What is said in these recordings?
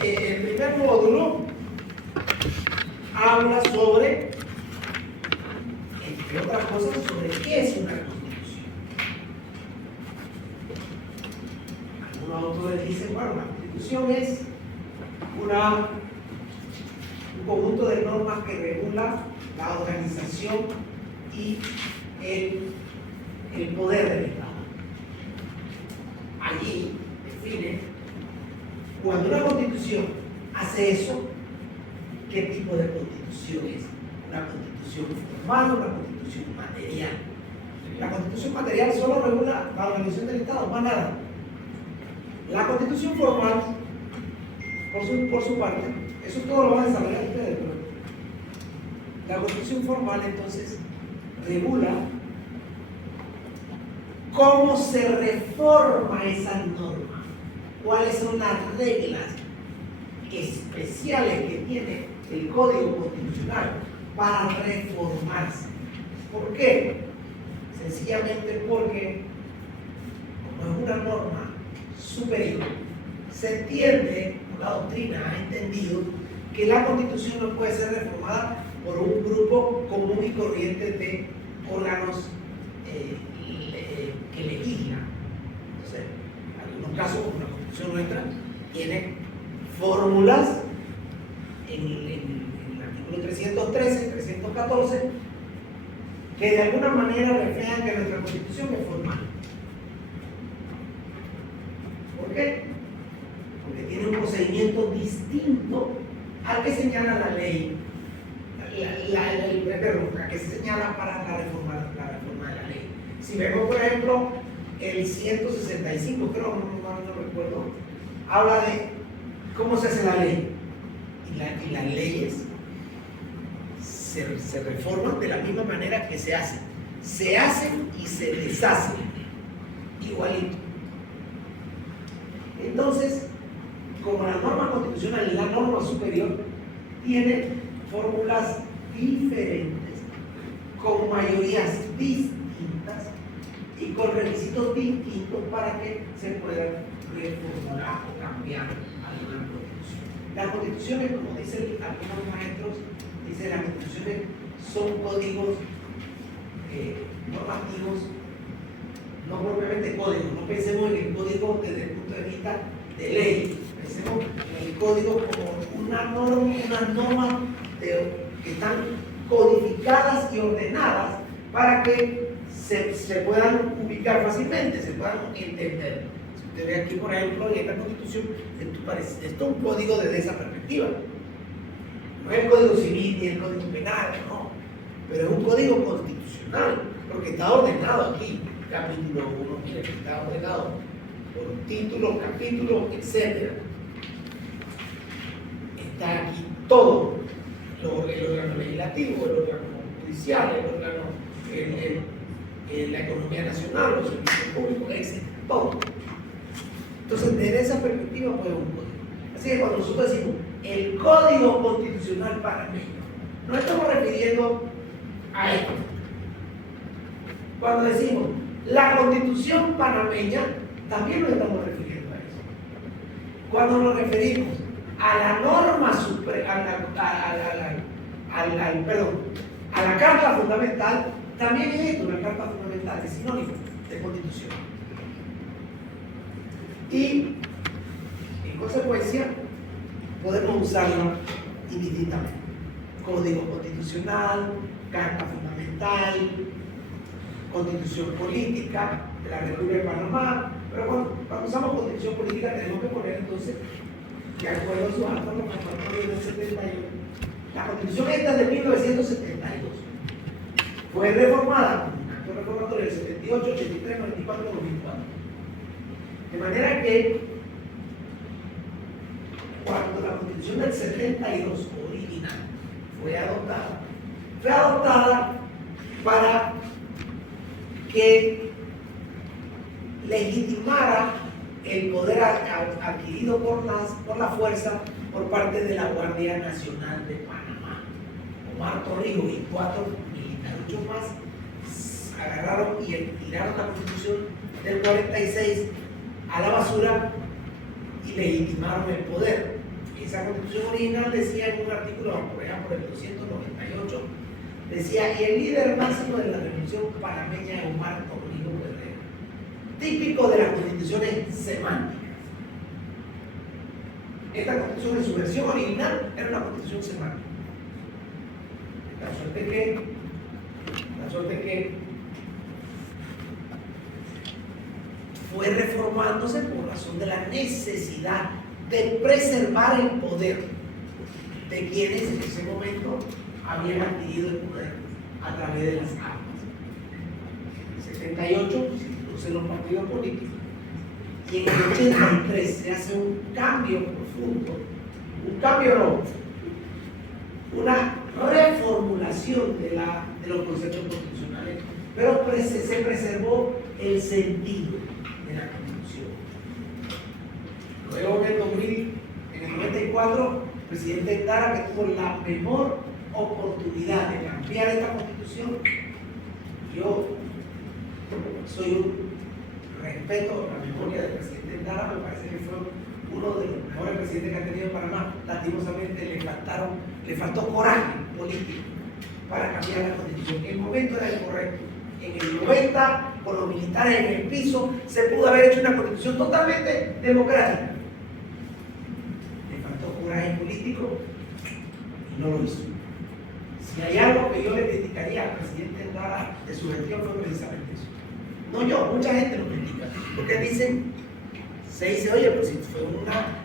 El primer módulo habla sobre, entre otras cosas, sobre qué es una constitución. Algunos autores dicen, bueno, la constitución es un conjunto de normas que regula la organización y el poder del Estado. Allí define, cuando una constitución hace eso, ¿qué tipo de constitución es? Una constitución formal o una constitución material. La constitución material solo regula la organización del Estado, más nada. La constitución formal, por su parte, eso todo lo van a desarrollar ustedes, pero la constitución formal entonces regula cómo se reforma esa norma, cuáles son las reglas especiales que tiene el Código Constitucional para reformarse. ¿Por qué? Sencillamente porque, como es una norma superior, se entiende, la doctrina ha entendido, que la Constitución no puede ser reformada por un grupo común y corriente de órganos que legislan. Entonces, en algunos casos, como la Constitución nuestra, tiene fórmulas en el artículo 313, 314, que de alguna manera reflejan que nuestra Constitución es formal. ¿Por qué? Porque tiene un procedimiento distinto al que señala la ley, la que se señala para la reforma de la ley. Si vemos, por ejemplo, el 165, creo, no recuerdo, habla de cómo se hace la ley. Y las leyes se reforman de la misma manera que se hacen. Se hacen y se deshacen. Igualito. Entonces, como la norma constitucional y la norma superior tiene fórmulas diferentes, con mayorías distintas y con requisitos distintos para que se pueda reformular o cambiar alguna constitución. Las constituciones, como dicen algunos maestros, dicen las constituciones son códigos normativos, no propiamente códigos, no pensemos en el código desde el punto de vista de ley, pensemos en el código como unas normas que están codificadas y ordenadas para que se puedan ubicar fácilmente, se puedan entender. Si usted ve aquí, por ejemplo, en esta constitución, esto es un código desde esa perspectiva. No es el código civil ni el código penal, no, pero es un código constitucional, porque está ordenado aquí. Capítulo 1, mire que está ordenado por títulos, capítulos, etc. Está aquí todo, el órgano legislativo, el órgano judicial, el órgano, la economía nacional, los servicios públicos, etc. Todo. Entonces, desde esa perspectiva, pues un código. Así que cuando nosotros decimos el Código Constitucional panameño, no estamos refiriendo a esto. Cuando decimos la Constitución panameña, también nos estamos refiriendo a eso. Cuando nos referimos a la norma a la Carta Fundamental, también es esto, una Carta Fundamental, es sinónimo de Constitución. Y, en consecuencia, podemos usarla indistintamente. Código Constitucional, Carta Fundamental, Constitución Política de la República de Panamá, pero cuando usamos Constitución Política tenemos que poner entonces, de acuerdo a sus actos, los mandatorios del 71. La Constitución esta es de 1972. Fue reformada con un acto reformatorio del 78, 83, 94, 2004. De manera que, cuando la Constitución del 72 original fue adoptada para que legitimara el poder adquirido por la fuerza por parte de la Guardia Nacional de Panamá. Omar Torrijos y 4 militares, 8 más, agarraron y tiraron la Constitución del 46 a la basura y legitimaron el poder. esa constitución original decía en un artículo, por ejemplo, por el 298, decía, y el líder máximo de la revolución panameña es Omar Torrijos Guerrero, típico de las constituciones semánticas. Esta constitución en su versión original era una constitución semántica. La suerte que fue reformándose por razón de la necesidad de preservar el poder de quienes en ese momento habían adquirido el poder a través de las armas. En el 78 se introducen los partidos políticos y en el 83 se hace un cambio profundo, una reformulación de los conceptos constitucionales, pero se preservó el sentido de la Constitución. Luego en el 94, el presidente Endara, que tuvo la mejor oportunidad de cambiar esta Constitución, yo respeto la memoria del presidente Endara, me parece que fue uno de los mejores presidentes que ha tenido Panamá. Lastimosamente le faltó coraje político para cambiar la Constitución. El momento era el correcto. En el 90, con los militares en el piso, se pudo haber hecho una Constitución totalmente democrática. Le faltó coraje político y no lo hizo. Si hay algo que yo le criticaría al presidente Endara de su gestión fue precisamente eso. No yo, mucha gente lo critica, porque se dice, oye, pues si fue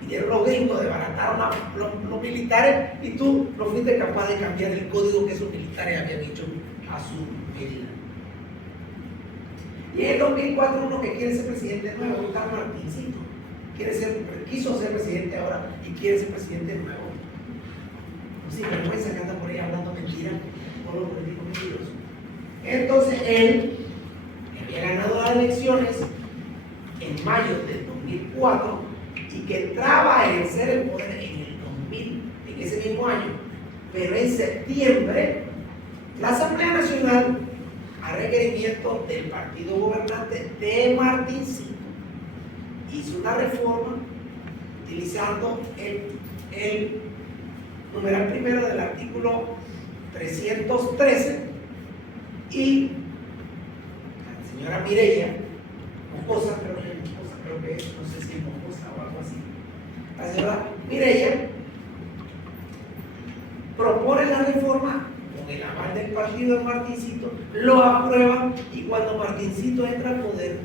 vinieron los gringos, desbarataron los militares y tú no fuiste capaz de cambiar el código que esos militares habían hecho a su medida. Y en el 2004 uno que quiere ser presidente nuevo, Gustavo Martincito, quiso ser presidente ahora y quiere ser presidente nuevo. Sin vergüenza que anda por ahí hablando mentiras, todos los políticos mentirosos. Entonces él había ganado las elecciones en mayo del 2004 y que entraba a ejercer el poder en el 2000, en ese mismo año, pero en septiembre la Asamblea Nacional, a requerimiento del partido gobernante de Martincito, hizo una reforma utilizando el numeral primero del artículo 313 y la señora Mireya Mocosa, creo que es, no sé si es Mocosa o algo así, la señora Mireya propone la reforma con el aval del partido de Martincito, lo aprueban y cuando Martincito entra al poder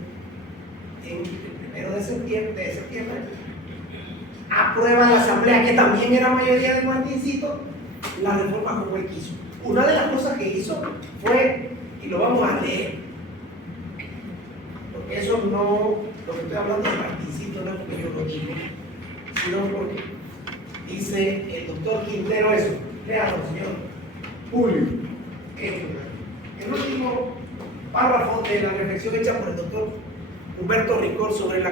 en el 1 de septiembre, aprueba la asamblea, que también era mayoría de Martincito, la reforma como él quiso. Una de las cosas que hizo fue, y lo vamos a leer, porque eso no, lo que estoy hablando de Martincito no es porque yo lo digo, sino porque dice el doctor Quintero eso. Léalo, señor Julio. El último párrafo de la reflexión hecha por el doctor Humberto Rincón sobre la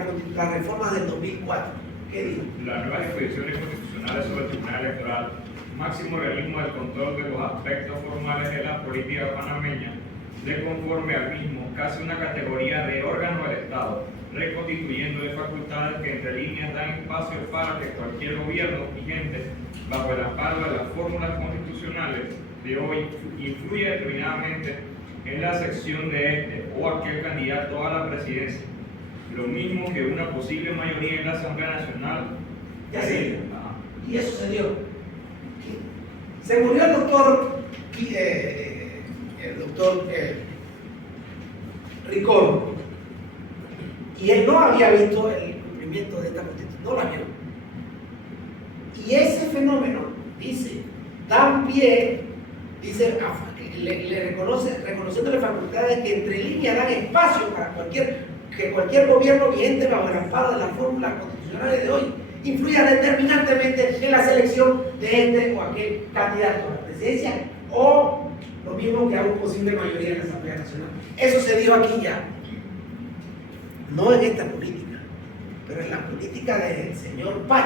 reforma del 2004. ¿Qué dijo? Las nuevas disposiciones constitucionales sobre el Tribunal Electoral, máximo realismo del control de los aspectos formales de la política panameña, de conforme al mismo, casi una categoría de órgano del Estado, reconstituyéndole facultades que entre líneas dan espacio para que cualquier gobierno vigente, bajo el amparo de las fórmulas constitucionales de hoy, influya determinadamente en la sección de este o aquel candidato a la presidencia, lo mismo que una posible mayoría en la Asamblea Nacional. Ya se dio. Y eso se dio. Se murió el doctor Rincón, y él no había visto el cumplimiento de esta constitución, no la vio. Y ese fenómeno, dice, da pie, dice, reconociéndole facultades que entre líneas dan espacio para que cualquier gobierno vigente bajo el amparo de las fórmulas constitucionales de hoy influya determinantemente en la selección de este o aquel candidato a la presidencia o lo mismo que a una posible mayoría en la Asamblea Nacional. Eso se dio aquí ya, no en esta política, pero en la política del señor Paz.